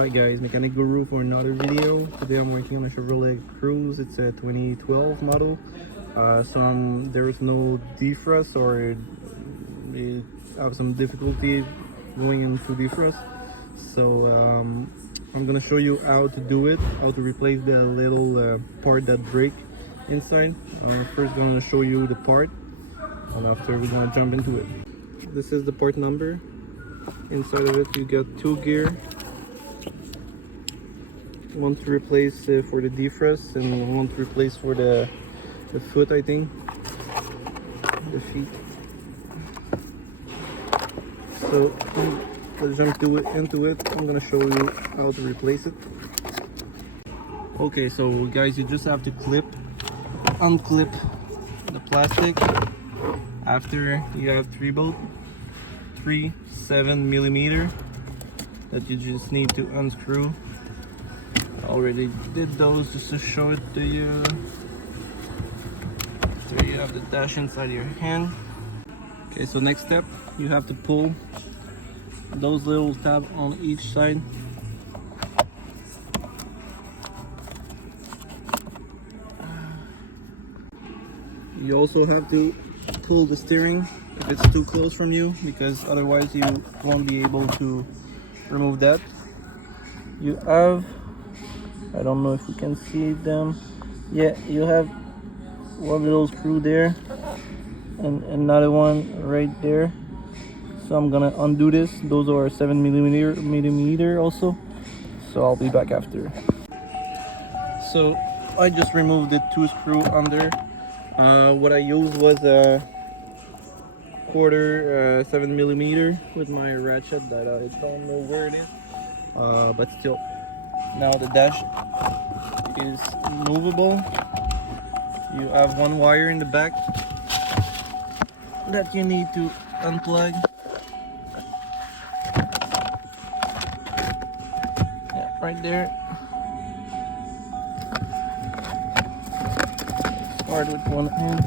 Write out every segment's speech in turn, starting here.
Hi guys, Mechanic Guru for another video. Today I'm working on a Chevrolet Cruze. It's a 2012 model. There is no defrost, or it have some difficulty going into defrost. So I'm gonna show you how to do it, how to replace the little part that break inside. First gonna show you the part, and after we're gonna jump into it. This is the part number. Inside of it you got two gear. One to replace for the defrost, and one to replace for the foot, I think, the feet. So let's jump into it. I'm gonna show you how to replace it. Okay, so guys, you just have to unclip the plastic. After you have three 7mm that you just need to unscrew. Already did those just to show it to you. There you have the dash inside your hand. Okay, so next step, you have to pull those little tabs on each side. You also have to pull the steering if it's too close from you, because otherwise you won't be able to remove that. You have, I don't know if you can see them. Yeah, you have one little screw there and another one right there. So I'm gonna undo this. Those are 7mm also. So I'll be back after. So I just removed the two screw under. What I used was a quarter 7mm with my ratchet that I don't know where it is. But still, now the dash is movable. You have one wire in the back that you need to unplug. Yeah, right there. Start with one hand.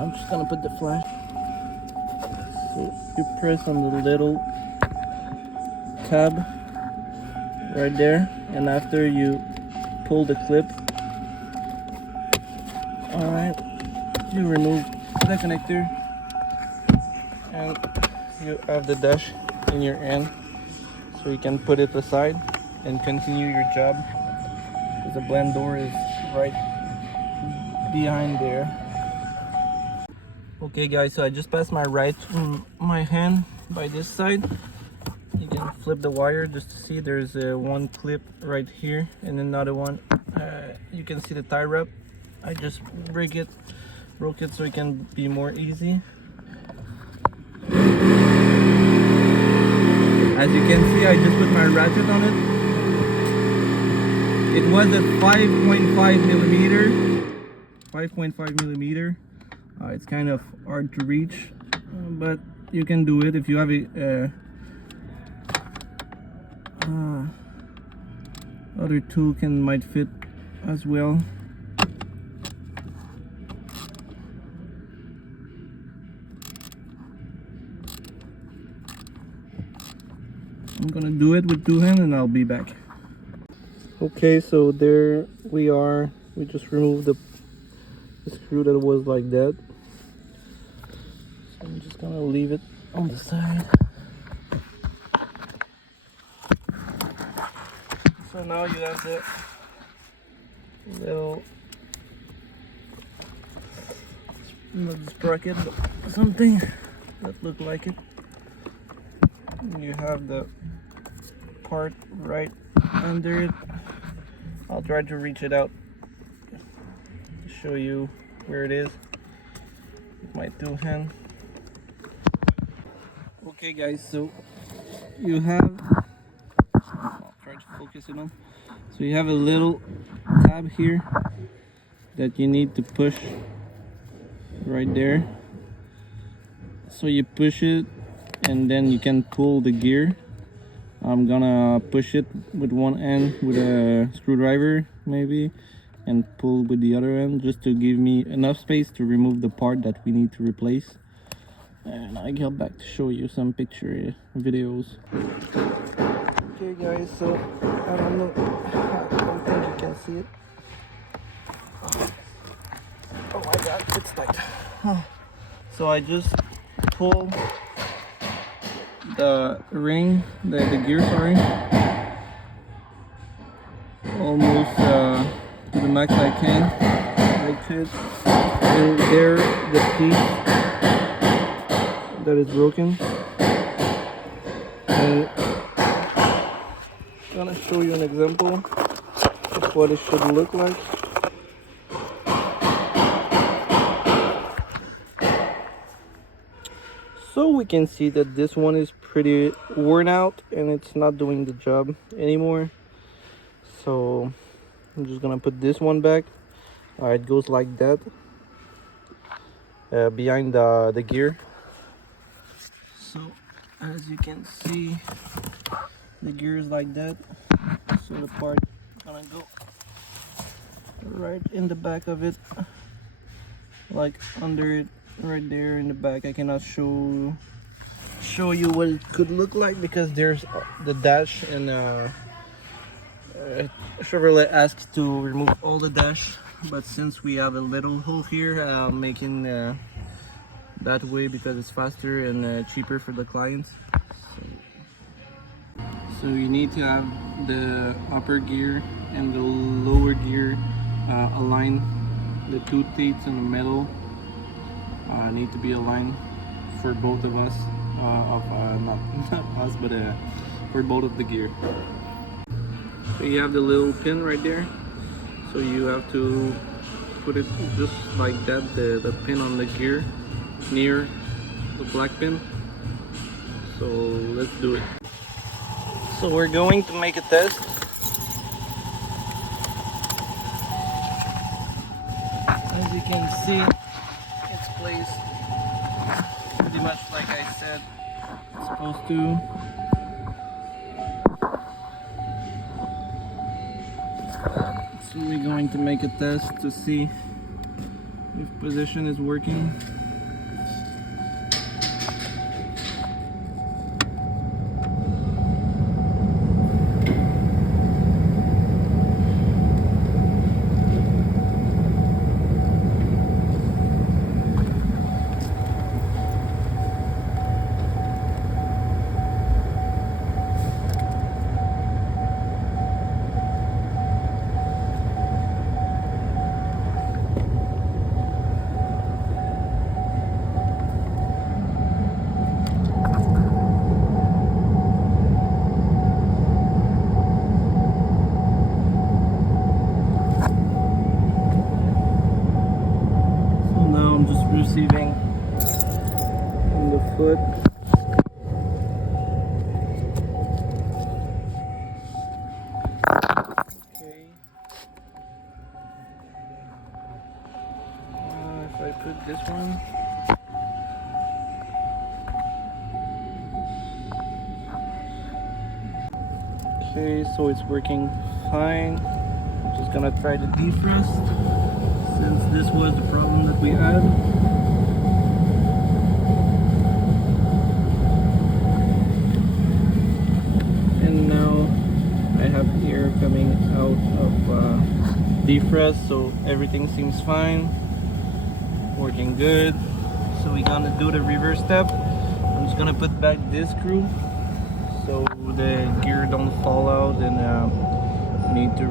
I'm just gonna put the flash. So you press on the little tab right there, and after you pull the clip, alright, you remove the connector and you have the dash in your hand, so you can put it aside and continue your job, because the blend door is right behind there. Okay guys, so I just passed my hand by this side. You can flip the wire just to see there's one clip right here and another one. You can see the tie wrap. I just broke it so it can be more easy. As you can see, I just put my ratchet on it. It was at 5.5mm. It's kind of hard to reach, but you can do it if you have a other tool might fit as well. I'm gonna do it with two hands and I'll be back. Okay, so there we are. We just removed the screw that was like that. So I'm just gonna leave it on the side. So now you have the little, not sprocket, but something that look like it. You have the part right under it. I'll try to reach it out to show you where it is with my two hands. Okay guys, so you have, I'll try to focus it on. So you have a little tab here that you need to push right there. So you push it and then you can pull the gear. I'm gonna push it with one end with a screwdriver maybe, and pull with the other end just to give me enough space to remove the part that we need to replace. And I get back to show you some picture videos. Okay guys, so I don't know, I don't think you can see it. Oh my god, it's tight. So I just pull the ring, the gear, sorry, almost to the max I can, like it. And there, the piece that is broken. And I'm gonna show you an example of what it should look like. So we can see that this one is pretty worn out and it's not doing the job anymore. So I'm just gonna put this one back. It goes like that behind the gear. So as you can see, the gear is like that. So the part is gonna go right in the back of it, like under it, right there in the back. I cannot show you what it could look like because there's the dash, and Chevrolet asked to remove all the dash, but since we have a little hole here, I'm making that way because it's faster and cheaper for the clients. So you need to have the upper gear and the lower gear aligned. The two teeth in the middle need to be aligned for both of us, not us, but for both of the gear. So you have the little pin right there, so you have to put it just like that, the pin on the gear near the black pin. So let's do it. So we're going to make a test. As you can see, it's placed pretty much like I said it's supposed to. So we're going to make a test to see if position is working. Receiving on the foot. Okay. If I put this one. Okay, so it's working fine. I'm just gonna try the defrost since this was the problem that we had. Air coming out of defrost, so everything seems fine, working good. So we're gonna do the reverse step. I'm just gonna put back this screw so the gear don't fall out, and need to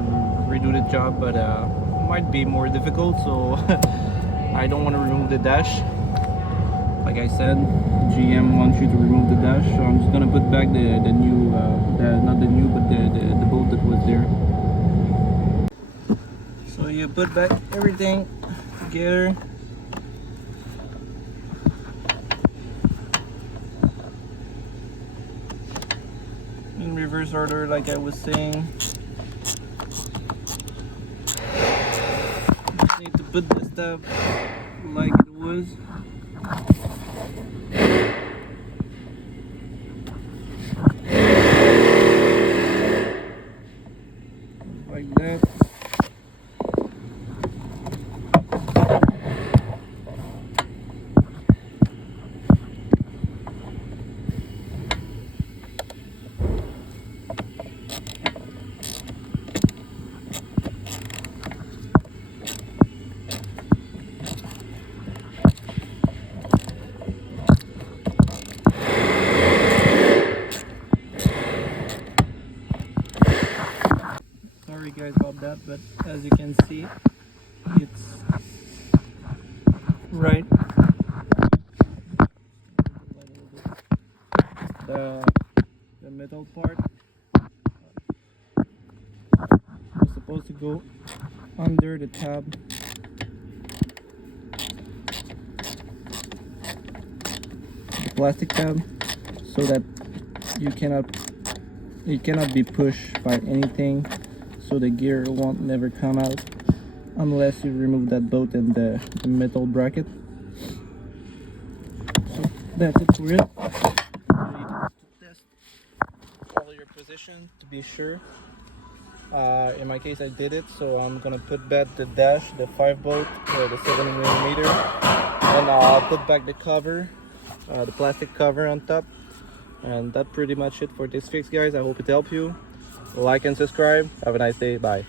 redo the job, but might be more difficult, so I don't want to remove the dash. Like I said, GM wants you to remove the dash, so I'm just gonna put back the new, not the new, but the bolt that was there. So you put back everything together. In reverse order, like I was saying. Just need to put this stuff like it was. Like that. sorry guys about that, but as you can see, it's right. The metal part is supposed to go under the tab. The plastic tab, so that it cannot be pushed by anything, so the gear won't never come out unless you remove that bolt and the metal bracket. So that's it for it. You need to test all your position to be sure. In my case I did it, so I'm gonna put back the dash, the 5 bolt or the 7mm, and I'll put back the cover, the plastic cover on top. And that's pretty much it for this fix, guys. I hope it helped you. Like and subscribe. Have a nice day. Bye.